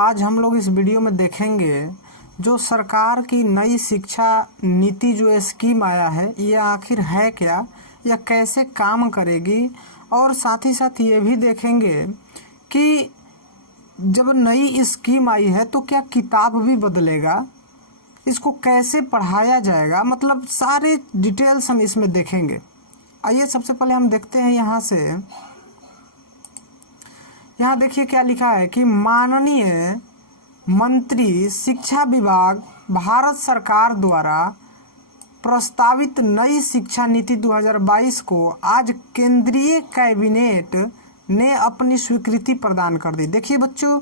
आज हम लोग इस वीडियो में देखेंगे जो सरकार की नई शिक्षा नीति जो स्कीम आया है ये आखिर है क्या या कैसे काम करेगी। और साथ ही साथ ये भी देखेंगे कि जब नई स्कीम आई है तो क्या किताब भी बदलेगा, इसको कैसे पढ़ाया जाएगा, मतलब सारे डिटेल्स हम इसमें देखेंगे। आइए सबसे पहले हम देखते हैं यहाँ देखिए क्या लिखा है कि माननीय मंत्री शिक्षा विभाग भारत सरकार द्वारा प्रस्तावित नई शिक्षा नीति 2022 को आज केंद्रीय कैबिनेट ने अपनी स्वीकृति प्रदान कर दी। देखिए बच्चों,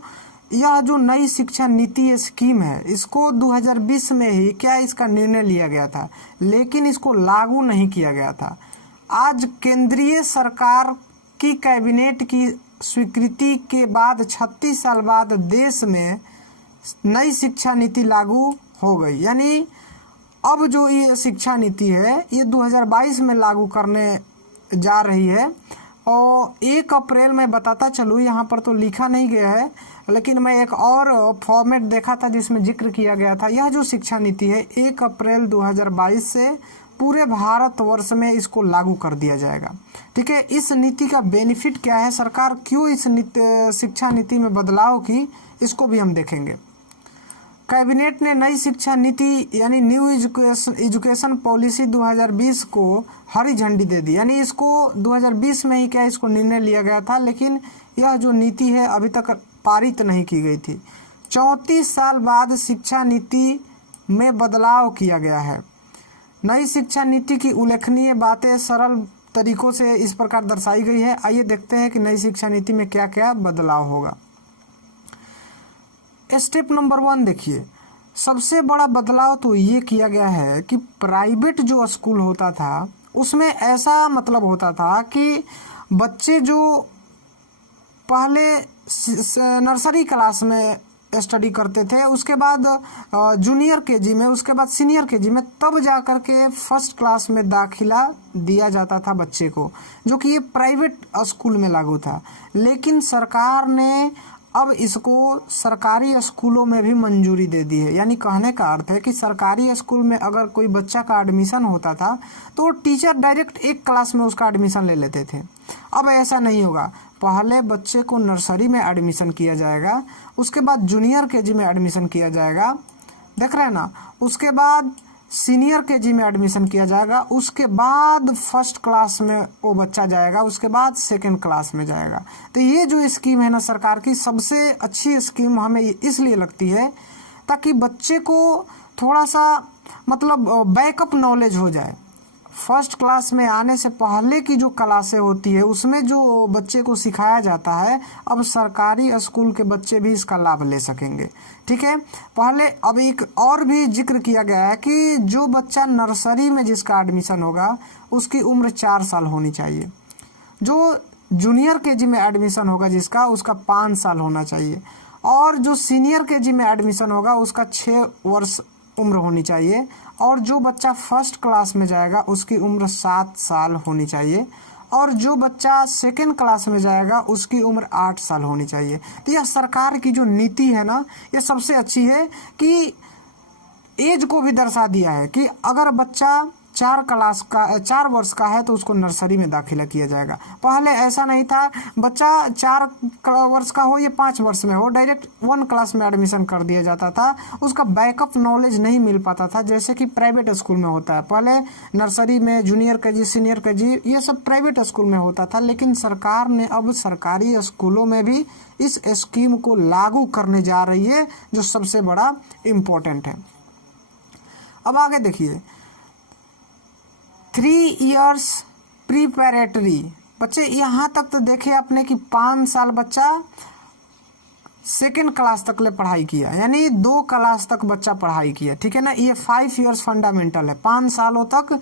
यह जो नई शिक्षा नीति स्कीम है इसको 2020 में ही क्या इसका निर्णय लिया गया था, लेकिन इसको लागू नहीं किया गया था। आज केंद्रीय सरकार की कैबिनेट की स्वीकृति के बाद 36 साल बाद देश में नई शिक्षा नीति लागू हो गई। यानी अब जो ये शिक्षा नीति है ये 2022 में लागू करने जा रही है। और 1 अप्रैल में बताता चलूँ, यहाँ पर तो लिखा नहीं गया है लेकिन मैं एक और फॉर्मेट देखा था जिसमें जिक्र किया गया था। यह जो शिक्षा नीति है 1 अप्रैल 2022 से पूरे भारतवर्ष में इसको लागू कर दिया जाएगा। ठीक है, इस नीति का बेनिफिट क्या है, सरकार क्यों इस शिक्षा नीति में बदलाव की, इसको भी हम देखेंगे। कैबिनेट ने नई शिक्षा नीति यानी न्यू एजुकेशन पॉलिसी 2020 को हरी झंडी दे दी। यानी इसको 2020 में ही क्या इसको निर्णय लिया गया था, लेकिन यह जो नीति है अभी तक पारित नहीं की गई थी। 34 साल बाद शिक्षा नीति में बदलाव किया गया है। नई शिक्षा नीति की उल्लेखनीय बातें सरल तरीकों से इस प्रकार दर्शाई गई है। आइए देखते हैं कि नई शिक्षा नीति में क्या क्या बदलाव होगा। स्टेप नंबर 1 देखिए, सबसे बड़ा बदलाव तो ये किया गया है कि प्राइवेट जो स्कूल होता था उसमें ऐसा मतलब होता था कि बच्चे जो पहले नर्सरी क्लास में स्टडी करते थे, उसके बाद जूनियर केजी में, उसके बाद सीनियर केजी में, तब जाकर के फर्स्ट क्लास में दाखिला दिया जाता था बच्चे को, जो कि ये प्राइवेट स्कूल में लागू था। लेकिन सरकार ने अब इसको सरकारी स्कूलों में भी मंजूरी दे दी है। यानी कहने का अर्थ है कि सरकारी स्कूल में अगर कोई बच्चा का एडमिशन होता था तो टीचर डायरेक्ट एक क्लास में उसका एडमिशन ले लेते थे। अब ऐसा नहीं होगा, पहले बच्चे को नर्सरी में एडमिशन किया जाएगा, उसके बाद जूनियर केजी में एडमिशन किया जाएगा, देख रहे हैं ना, उसके बाद सीनियर केजी में एडमिशन किया जाएगा, उसके बाद फर्स्ट क्लास में वो बच्चा जाएगा, उसके बाद सेकंड क्लास में जाएगा। तो ये जो स्कीम है ना सरकार की, सबसे अच्छी स्कीम हमें इसलिए लगती है ताकि बच्चे को थोड़ा सा मतलब बैकअप नॉलेज हो जाए। फर्स्ट क्लास में आने से पहले की जो क्लासें होती है उसमें जो बच्चे को सिखाया जाता है, अब सरकारी स्कूल के बच्चे भी इसका लाभ ले सकेंगे। ठीक है, पहले अब एक और भी जिक्र किया गया है कि जो बच्चा नर्सरी में जिसका एडमिशन होगा उसकी उम्र 4 साल होनी चाहिए, जो जूनियर केजी में एडमिशन होगा जिसका उसका 5 साल होना चाहिए, और जो सीनियर केजी में एडमिशन होगा उसका 6 वर्ष उम्र होनी चाहिए, और जो बच्चा फर्स्ट क्लास में जाएगा उसकी उम्र 7 साल होनी चाहिए, और जो बच्चा सेकंड क्लास में जाएगा उसकी उम्र 8 साल होनी चाहिए। तो यह सरकार की जो नीति है ना ये सबसे अच्छी है कि एज को भी दर्शा दिया है कि अगर बच्चा 4 वर्ष का है तो उसको नर्सरी में दाखिला किया जाएगा। पहले ऐसा नहीं था, बच्चा 4 वर्ष का हो या 5 वर्ष में हो, डायरेक्ट 1 क्लास में एडमिशन कर दिया जाता था, उसका बैकअप नॉलेज नहीं मिल पाता था जैसे कि प्राइवेट स्कूल में होता है। पहले नर्सरी में जूनियर केजी, सीनियर केजी, ये सब प्राइवेट स्कूल में होता था, लेकिन सरकार ने अब सरकारी स्कूलों में भी इस स्कीम को लागू करने जा रही है, जो सबसे बड़ा इम्पोर्टेंट है। अब आगे देखिए, 3 इयर्स प्रीपैरेटरी, बच्चे यहाँ तक तो देखे आपने कि 5 साल बच्चा सेकेंड क्लास तक ले पढ़ाई किया, यानी 2 क्लास तक बच्चा पढ़ाई किया। ठीक है ना, ये 5 इयर्स फंडामेंटल है, 5 सालों तक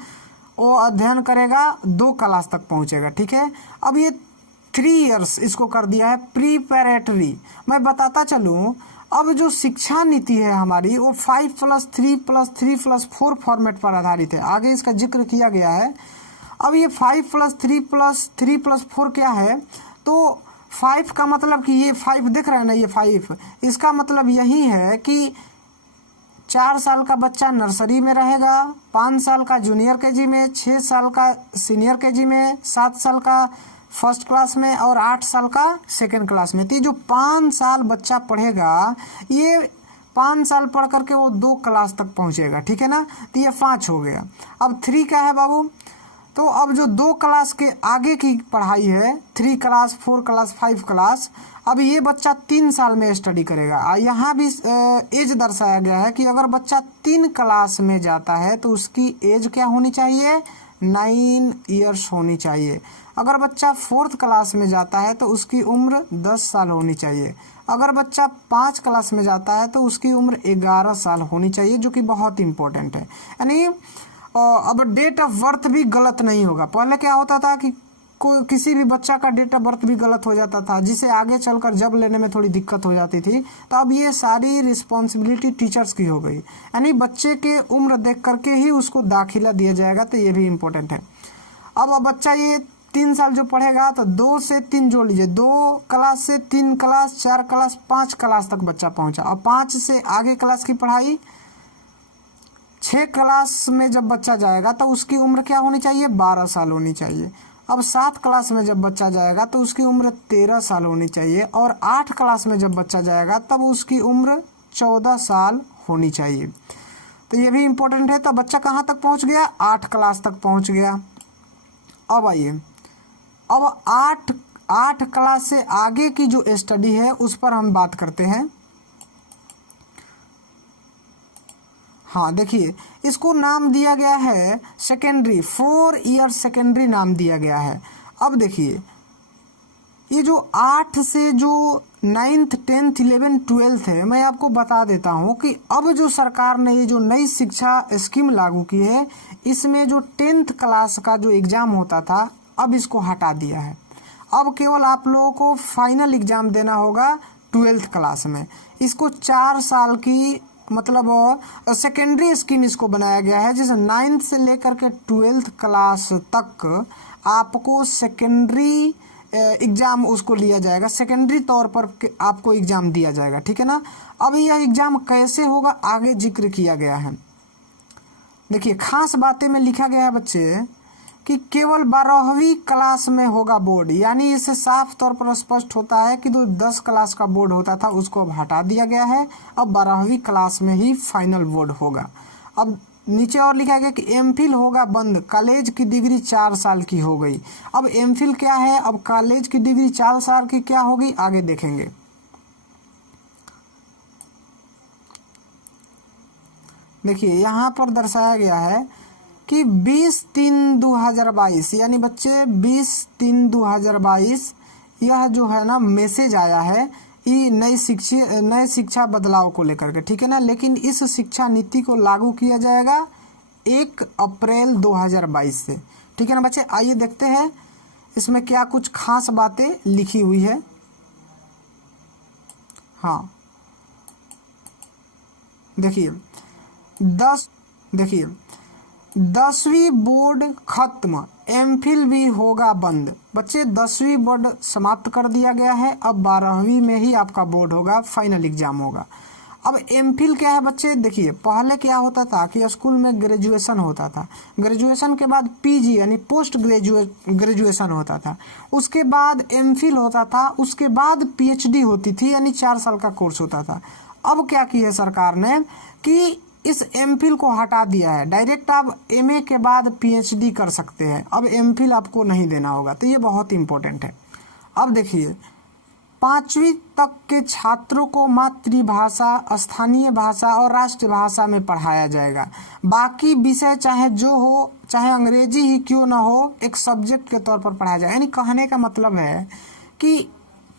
वो अध्ययन करेगा, 2 क्लास तक पहुँचेगा। ठीक है, अब ये 3 इयर्स इसको कर दिया है प्रीपैरेटरी। मैं बताता चलूँ, अब जो शिक्षा नीति है हमारी वो 5+3+3+4 फॉर्मेट पर आधारित है, आगे इसका जिक्र किया गया है। अब ये 5+3+3+4 क्या है, तो 5 का मतलब कि ये 5 दिख रहा है ना, ये 5, इसका मतलब यही है कि 4 साल का बच्चा नर्सरी में रहेगा, 5 साल का जूनियर केजी में, 6 साल का सीनियर केजी में, 7 साल का फर्स्ट क्लास में और 8 साल का सेकंड क्लास में। तो ये जो 5 साल बच्चा पढ़ेगा, ये 5 साल पढ़ करके वो 2 क्लास तक पहुंचेगा, ठीक है ना। तो ये 5 हो गया। अब 3 क्या है बाबू, तो अब जो 2 क्लास के आगे की पढ़ाई है, 3 क्लास, 4 क्लास, 5 क्लास, अब ये बच्चा 3 साल में स्टडी करेगा। यहाँ भी एज दर्शाया गया है कि अगर बच्चा 3 क्लास में जाता है तो उसकी एज क्या होनी चाहिए, 9 ईयर्स होनी चाहिए। अगर बच्चा 4th क्लास में जाता है तो उसकी उम्र 10 साल होनी चाहिए। अगर बच्चा 5 क्लास में जाता है तो उसकी उम्र 11 साल होनी चाहिए, जो कि बहुत इंपॉर्टेंट है। यानी अब डेट ऑफ बर्थ भी गलत नहीं होगा। पहले क्या होता था कि कोई किसी भी बच्चा का डेट ऑफ बर्थ भी गलत हो जाता था, जिसे आगे चलकर जब लेने में थोड़ी दिक्कत हो जाती थी। तो अब ये सारी रिस्पॉन्सिबिलिटी टीचर्स की हो गई, यानी बच्चे के उम्र देख करके ही उसको दाखिला दिया जाएगा। तो ये भी इम्पोर्टेंट है। अब बच्चा ये 3 साल जो पढ़ेगा तो 2 से 3 जोड़ लीजिए, 2 क्लास से 3 क्लास, 4 क्लास, 5 क्लास तक बच्चा पहुंचा। और 5 से आगे क्लास की पढ़ाई, 6 क्लास में जब बच्चा जाएगा तो उसकी उम्र क्या होनी चाहिए, 12 साल होनी चाहिए। अब 7 क्लास में जब बच्चा जाएगा तो उसकी उम्र 13 साल होनी चाहिए। और 8 क्लास में जब बच्चा जाएगा तब उसकी उम्र 14 साल होनी चाहिए। तो ये भी इम्पोर्टेंट है। तो बच्चा कहाँ तक पहुँच गया, 8 क्लास तक पहुँच गया। अब आइए, अब 8 क्लास से आगे की जो स्टडी है उस पर हम बात करते हैं। हाँ देखिए, इसको नाम दिया गया है सेकेंडरी, 4 ईयर सेकेंडरी नाम दिया गया है। अब देखिए, ये जो 8 से जो 9th 10th 11th 12th है, मैं आपको बता देता हूँ कि अब जो सरकार ने ये जो नई शिक्षा स्कीम लागू की है, इसमें जो 10th क्लास का जो एग्ज़ाम होता था अब इसको हटा दिया है। अब केवल आप लोगों को फाइनल एग्ज़ाम देना होगा 12th क्लास में। इसको 4 साल की मतलब सेकेंडरी स्कीम इसको बनाया गया है, जिसे 9th से लेकर के 12th क्लास तक आपको सेकेंडरी एग्ज़ाम उसको लिया जाएगा, सेकेंडरी तौर पर आपको एग्ज़ाम दिया जाएगा, ठीक है ना। अब यह एग्ज़ाम कैसे होगा आगे जिक्र किया गया है। देखिए, खास बातें में लिखा गया है बच्चे कि केवल 12वीं क्लास में होगा बोर्ड, यानी इससे साफ तौर पर स्पष्ट होता है कि जो 10 क्लास का बोर्ड होता था उसको अब हटा दिया गया है। अब 12वीं क्लास में ही फाइनल बोर्ड होगा। अब नीचे और लिखा गया कि एमफिल होगा बंद, कॉलेज की डिग्री 4 साल की हो गई। अब एमफिल क्या है, अब कॉलेज की डिग्री 4 साल की क्या होगी, आगे देखेंगे। देखिए, यहाँ पर दर्शाया गया है कि 20/3/2022, यानी बच्चे 20/3/2022 यह जो है ना मैसेज आया है, ये नई शिक्षा बदलाव को लेकर के, ठीक है ना। लेकिन इस शिक्षा नीति को लागू किया जाएगा 1 अप्रैल 2022 से, ठीक है ना बच्चे। आइए देखते हैं इसमें क्या कुछ खास बातें लिखी हुई है। हाँ देखिए, 10वीं बोर्ड खत्म, एमफिल भी होगा बंद। बच्चे 10वीं बोर्ड समाप्त कर दिया गया है, अब 12वीं में ही आपका बोर्ड होगा, फाइनल एग्जाम होगा। अब एमफिल क्या है बच्चे, देखिए पहले क्या होता था कि स्कूल में ग्रेजुएशन होता था, ग्रेजुएशन के बाद पीजी यानी पोस्ट ग्रेजुएशन होता था, उसके बाद एमफिल होता था, उसके बाद पीएचडी होती थी, यानी 4 साल का कोर्स होता था। अब क्या किया सरकार ने कि इस एमफिल को हटा दिया है, डायरेक्ट आप एमए के बाद पीएचडी कर सकते हैं, अब एमफिल आपको नहीं देना होगा। तो ये बहुत इंपॉर्टेंट है। अब देखिए, 5वीं तक के छात्रों को मातृभाषा, स्थानीय भाषा और राष्ट्रभाषा में पढ़ाया जाएगा। बाकी विषय चाहे जो हो, चाहे अंग्रेजी ही क्यों ना हो, एक सब्जेक्ट के तौर पर पढ़ाया जाए। यानी कहने का मतलब है कि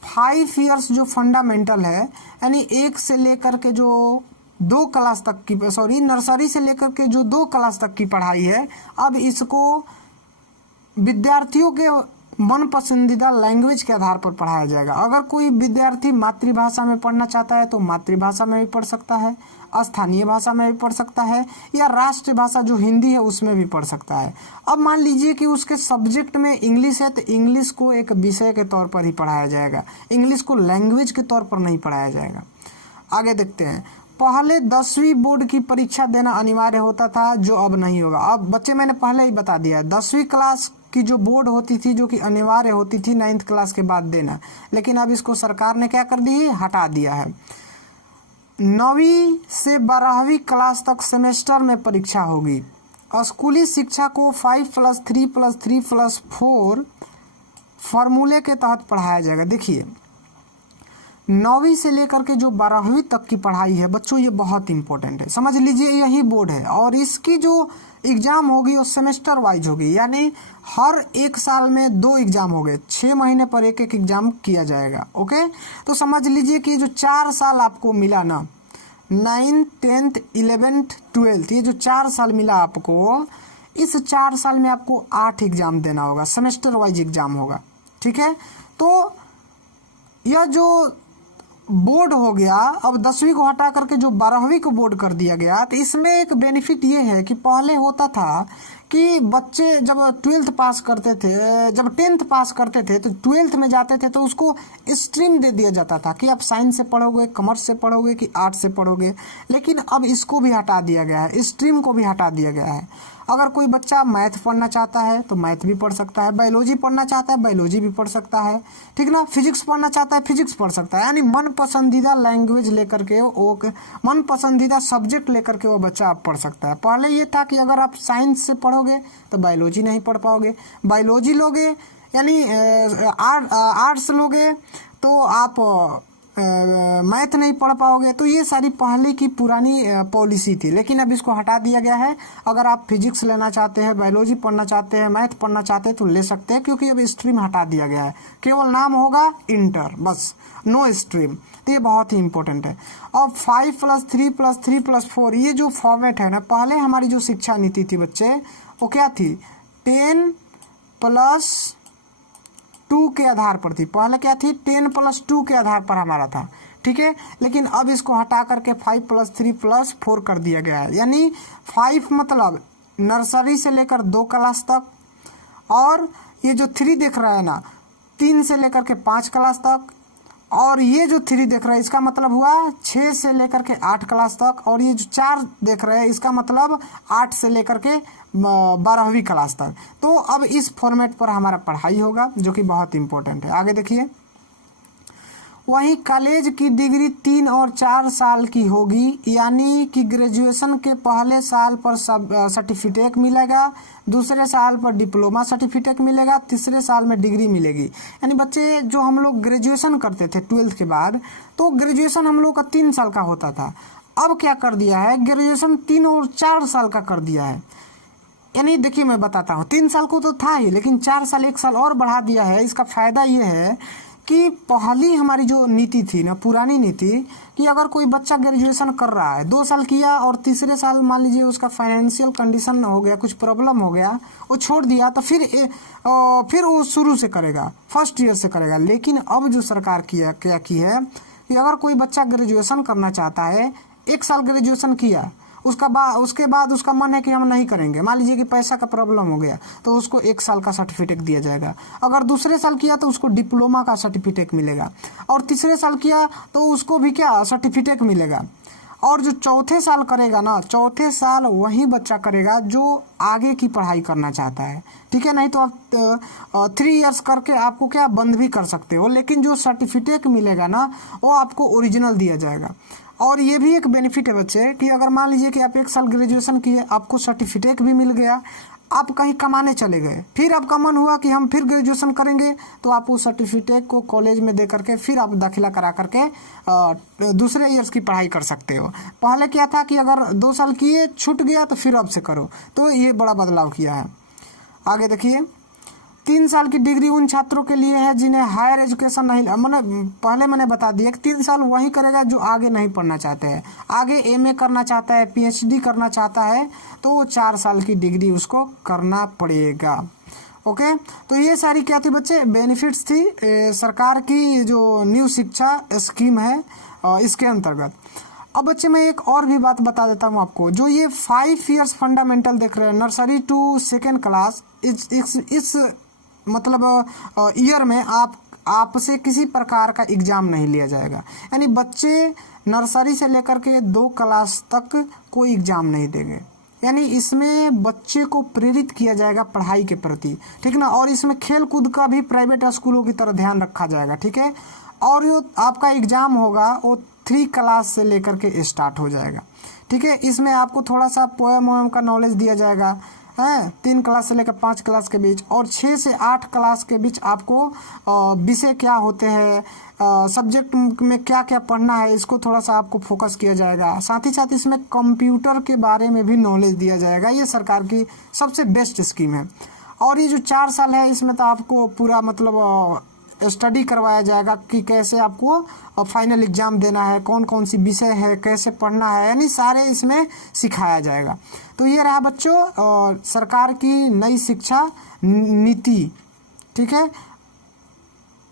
5 इयर्स जो फंडामेंटल है, यानी 1 से लेकर के जो 2 क्लास तक की, नर्सरी से लेकर के जो 2 क्लास तक की पढ़ाई है, अब इसको विद्यार्थियों के मन पसंदीदा लैंग्वेज के आधार पर पढ़ाया जाएगा। अगर कोई विद्यार्थी मातृभाषा में पढ़ना चाहता है तो मातृभाषा में भी पढ़ सकता है, स्थानीय भाषा में भी पढ़ सकता है, या राष्ट्रभाषा जो हिंदी है उसमें भी पढ़ सकता है। अब मान लीजिए कि उसके सब्जेक्ट में इंग्लिश है तो इंग्लिश को एक विषय के तौर पर ही पढ़ाया जाएगा, इंग्लिश को लैंग्वेज के तौर पर नहीं पढ़ाया जाएगा। आगे देखते हैं। पहले 10वीं बोर्ड की परीक्षा देना अनिवार्य होता था, जो अब नहीं होगा। अब बच्चे मैंने पहले ही बता दिया, 10वीं क्लास की जो बोर्ड होती थी जो कि अनिवार्य होती थी 9th क्लास के बाद देना, लेकिन अब इसको सरकार ने क्या कर दी है, हटा दिया है। 9वीं से 12वीं क्लास तक सेमेस्टर में परीक्षा होगी। स्कूली शिक्षा को 5+3+3+4 फॉर्मूले के तहत पढ़ाया जाएगा। देखिए 9वीं से लेकर के जो 12वीं तक की पढ़ाई है बच्चों, ये बहुत इंपॉर्टेंट है, समझ लीजिए यही बोर्ड है। और इसकी जो एग्जाम होगी वो सेमेस्टर वाइज होगी, यानी हर एक साल में 2 एग्जाम हो गए, 6 महीने पर एक एक एग्जाम किया जाएगा। ओके, तो समझ लीजिए कि जो 4 साल आपको मिला ना, 9th 10th 11th 12th, ये जो 4 साल मिला आपको, इस 4 साल में आपको 8 एग्जाम देना होगा, सेमेस्टर वाइज एग्जाम होगा। ठीक है, तो यह जो बोर्ड हो गया, अब 10वीं को हटा करके जो 12वीं को बोर्ड कर दिया गया, तो इसमें एक बेनिफिट ये है कि पहले होता था कि बच्चे जब 12th पास करते थे, जब 10th पास करते थे तो 12th में जाते थे तो उसको स्ट्रीम दे दिया जाता था कि आप साइंस से पढ़ोगे, कॉमर्स से पढ़ोगे कि आर्ट्स से पढ़ोगे। लेकिन अब इसको भी हटा दिया गया है, स्ट्रीम को भी हटा दिया गया है। अगर कोई बच्चा मैथ पढ़ना चाहता है तो मैथ भी पढ़ सकता है, बायोलॉजी पढ़ना चाहता है बायोलॉजी भी पढ़ सकता है, ठीक ना, फिजिक्स पढ़ना चाहता है फिजिक्स पढ़ सकता है। यानी मन पसंदीदा लैंग्वेज लेकर के वो, मन पसंदीदा सब्जेक्ट लेकर के वो बच्चा आप पढ़ सकता है। पहले ये था कि अगर आप साइंस से पढ़ोगे तो बायोलॉजी नहीं पढ़ पाओगे, बायोलॉजी लोगे यानी आर्ट्स लोगे तो आप मैथ नहीं पढ़ पाओगे। तो ये सारी पहले की पुरानी पॉलिसी थी, लेकिन अब इसको हटा दिया गया है। अगर आप फिजिक्स लेना चाहते हैं, बायोलॉजी पढ़ना चाहते हैं, मैथ पढ़ना चाहते हैं तो ले सकते हैं, क्योंकि अब स्ट्रीम हटा दिया गया है, केवल नाम होगा इंटर, बस नो स्ट्रीम। तो ये बहुत ही इंपॉर्टेंट है। और 5+3+3+4 ये जो फॉर्मेट है ना, पहले हमारी जो शिक्षा नीति थी बच्चे, वो क्या थी, 10+2 के आधार पर थी। पहले क्या थी, 10+2 के आधार पर हमारा था, ठीक है। लेकिन अब इसको हटा करके 5+3+4 कर दिया गया है। यानी 5 मतलब नर्सरी से लेकर 2 क्लास तक, और ये जो 3 देख रहा है ना, 3 से लेकर के 5 क्लास तक, और ये जो 3 देख रहे हैं इसका मतलब हुआ 6 से लेकर के 8 क्लास तक, और ये जो 4 देख रहे हैं इसका मतलब 8 से लेकर के 12वीं क्लास तक। तो अब इस फॉर्मेट पर हमारा पढ़ाई होगा, जो कि बहुत इंपॉर्टेंट है। आगे देखिए, वहीं कॉलेज की डिग्री 3 और 4 साल की होगी, यानी कि ग्रेजुएशन के पहले साल पर सर्टिफिकेट मिलेगा, दूसरे साल पर डिप्लोमा सर्टिफिकेट मिलेगा, तीसरे साल में डिग्री मिलेगी। यानी बच्चे जो हम लोग ग्रेजुएशन करते थे 12th के बाद, तो ग्रेजुएशन हम लोग का 3 साल का होता था। अब क्या कर दिया है, ग्रेजुएशन 3 और 4 साल का कर दिया है। यानी देखिए मैं बताता हूँ, 3 साल को तो था ही, लेकिन 4 साल 1 साल और बढ़ा दिया है। इसका फायदा ये है कि पहली हमारी जो नीति थी ना, पुरानी नीति, कि अगर कोई बच्चा ग्रेजुएशन कर रहा है, 2 साल किया और तीसरे साल मान लीजिए उसका फाइनेंशियल कंडीशन हो गया, कुछ प्रॉब्लम हो गया, वो छोड़ दिया, तो फिर वो शुरू से करेगा, फर्स्ट ईयर से करेगा। लेकिन अब जो सरकार क्या की है कि अगर कोई बच्चा ग्रेजुएशन करना चाहता है, 1 साल ग्रेजुएशन किया, उसके बाद उसका मन है कि हम नहीं करेंगे, मान लीजिए कि पैसा का प्रॉब्लम हो गया, तो उसको 1 साल का सर्टिफिकेट दिया जाएगा। अगर दूसरे साल किया तो उसको डिप्लोमा का सर्टिफिकेट मिलेगा, और तीसरे साल किया तो उसको भी क्या सर्टिफिकेट मिलेगा। और जो चौथे साल करेगा ना, चौथे साल वही बच्चा करेगा जो आगे की पढ़ाई करना चाहता है, ठीक है। नहीं तो आप 3 इयर्स करके आपको क्या बंद भी कर सकते हो, लेकिन जो सर्टिफिकेट मिलेगा ना वो आपको ओरिजिनल दिया जाएगा। और ये भी एक बेनिफिट है बच्चे कि अगर मान लीजिए कि आप 1 साल ग्रेजुएशन किए, आपको सर्टिफिकेट भी मिल गया, आप कहीं कमाने चले गए, फिर आपका मन हुआ कि हम फिर ग्रेजुएशन करेंगे, तो आप उस सर्टिफिकेट को कॉलेज में दे करके फिर आप दाखिला करा करके दूसरे ईयर्स की पढ़ाई कर सकते हो। पहले क्या था कि अगर 2 साल किए, छूट गया, तो फिर अब से करो। तो ये बड़ा बदलाव किया है। आगे देखिए, 3 साल की डिग्री उन छात्रों के लिए है जिन्हें हायर एजुकेशन नहीं, पहले मैंने बता दिया कि 3 साल वही करेगा जो आगे नहीं पढ़ना चाहते हैं। आगे MA करना चाहता है, PhD करना चाहता है, तो 4 साल की डिग्री उसको करना पड़ेगा। ओके, तो ये सारी क्या थी बच्चे, बेनिफिट्स थी सरकार की जो न्यू शिक्षा स्कीम है इसके अंतर्गत। अब बच्चे मैं एक और भी बात बता देता हूँ आपको, जो ये 5 इयर्स फंडामेंटल देख रहे हैं, नर्सरी टू सेकेंड क्लास, इस मतलब ईयर में आपसे किसी प्रकार का एग्ज़ाम नहीं लिया जाएगा। यानी बच्चे नर्सरी से लेकर के 2 क्लास तक कोई एग्ज़ाम नहीं देंगे। यानी इसमें बच्चे को प्रेरित किया जाएगा पढ़ाई के प्रति, ठीक ना। और इसमें खेल कूद का भी प्राइवेट स्कूलों की तरह ध्यान रखा जाएगा, ठीक है। और जो आपका एग्ज़ाम होगा वो 3 क्लास से लेकर के स्टार्ट हो जाएगा, ठीक है। इसमें आपको थोड़ा सा पोएम वोएम का नॉलेज दिया जाएगा, है 3 क्लास से लेकर 5 क्लास के बीच, और 6 से 8 क्लास के बीच आपको विषय क्या होते हैं, सब्जेक्ट में क्या क्या पढ़ना है, इसको थोड़ा सा आपको फोकस किया जाएगा। साथ ही साथ इसमें कंप्यूटर के बारे में भी नॉलेज दिया जाएगा। ये सरकार की सबसे बेस्ट स्कीम है। और ये जो 4 साल है इसमें तो आपको पूरा मतलब स्टडी करवाया जाएगा कि कैसे आपको फाइनल एग्ज़ाम देना है, कौन कौन सी विषय है, कैसे पढ़ना है, यानी सारे इसमें सिखाया जाएगा। तो ये रहा बच्चों सरकार की नई शिक्षा नीति, ठीक है।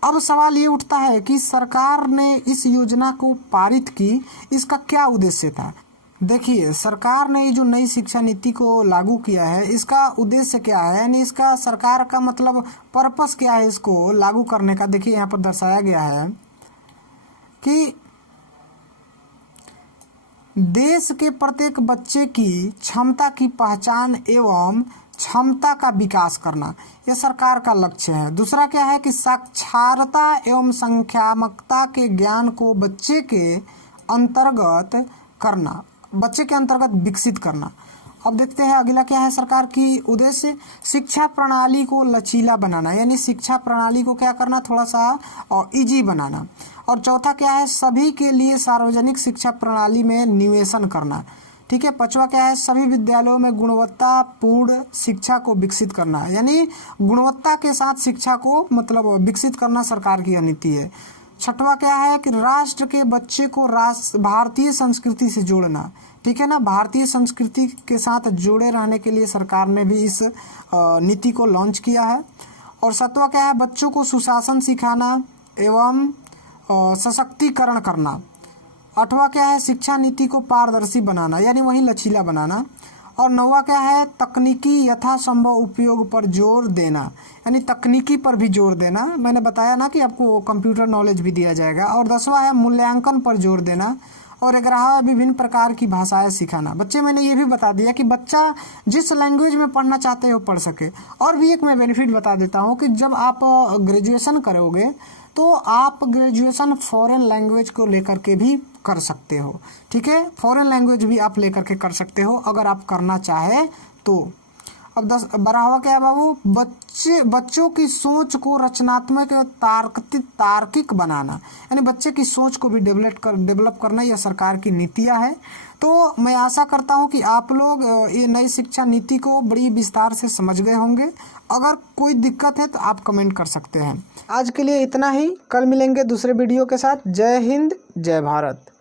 अब सवाल ये उठता है कि सरकार ने इस योजना को पारित की, इसका क्या उद्देश्य था। देखिए, सरकार ने ये जो नई शिक्षा नीति को लागू किया है, इसका उद्देश्य क्या है, यानी इसका सरकार का मतलब पर्पस क्या है इसको लागू करने का। देखिए यहाँ पर दर्शाया गया है कि देश के प्रत्येक बच्चे की क्षमता की पहचान एवं क्षमता का विकास करना, यह सरकार का लक्ष्य है। दूसरा क्या है कि साक्षरता एवं संख्यात्मकता के ज्ञान को बच्चे के अंतर्गत करना, बच्चे के अंतर्गत विकसित करना। अब देखते हैं अगला क्या है सरकार की उद्देश्य, शिक्षा प्रणाली को लचीला बनाना, यानी शिक्षा प्रणाली को क्या करना, थोड़ा सा इजी बनाना। और चौथा क्या है, सभी के लिए सार्वजनिक शिक्षा प्रणाली में निवेशन करना, ठीक है। पांचवा क्या है, सभी विद्यालयों में गुणवत्तापूर्ण शिक्षा को विकसित करना, यानी गुणवत्ता के साथ शिक्षा को मतलब विकसित करना सरकार की नीति है। छठवा क्या है कि राष्ट्र के बच्चे को भारतीय संस्कृति से जोड़ना, ठीक है ना। भारतीय संस्कृति के साथ जुड़े रहने के लिए सरकार ने भी इस नीति को लॉन्च किया है। और सातवां क्या है, बच्चों को सुशासन सिखाना एवं सशक्तिकरण करना। आठवां क्या है, शिक्षा नीति को पारदर्शी बनाना, यानी वही लचीला बनाना। और नौवां क्या है, तकनीकी यथासंभव उपयोग पर जोर देना, यानी तकनीकी पर भी जोर देना। मैंने बताया ना कि आपको कंप्यूटर नॉलेज भी दिया जाएगा। और 10वां है मूल्यांकन पर जोर देना। और 11वां विभिन्न प्रकार की भाषाएं सिखाना। बच्चे मैंने ये भी बता दिया कि बच्चा जिस लैंग्वेज में पढ़ना चाहते हो पढ़ सके। और भी एक मैं बेनिफिट बता देता हूँ कि जब आप ग्रेजुएशन करोगे तो आप ग्रेजुएशन फॉरेन लैंग्वेज को लेकर के भी कर सकते हो, ठीक है। फॉरेन लैंग्वेज भी आप लेकर के कर सकते हो अगर आप करना चाहे तो। अब 12वां क्या है बाबू, बच्चों की सोच को रचनात्मक तार्किक बनाना, यानी बच्चे की सोच को भी डेवलप करना, यह सरकार की नीतियां है। तो मैं आशा करता हूं कि आप लोग ये नई शिक्षा नीति को बड़ी विस्तार से समझ गए होंगे। अगर कोई दिक्कत है तो आप कमेंट कर सकते हैं। आज के लिए इतना ही, कल मिलेंगे दूसरे वीडियो के साथ। जय हिंद, जय भारत।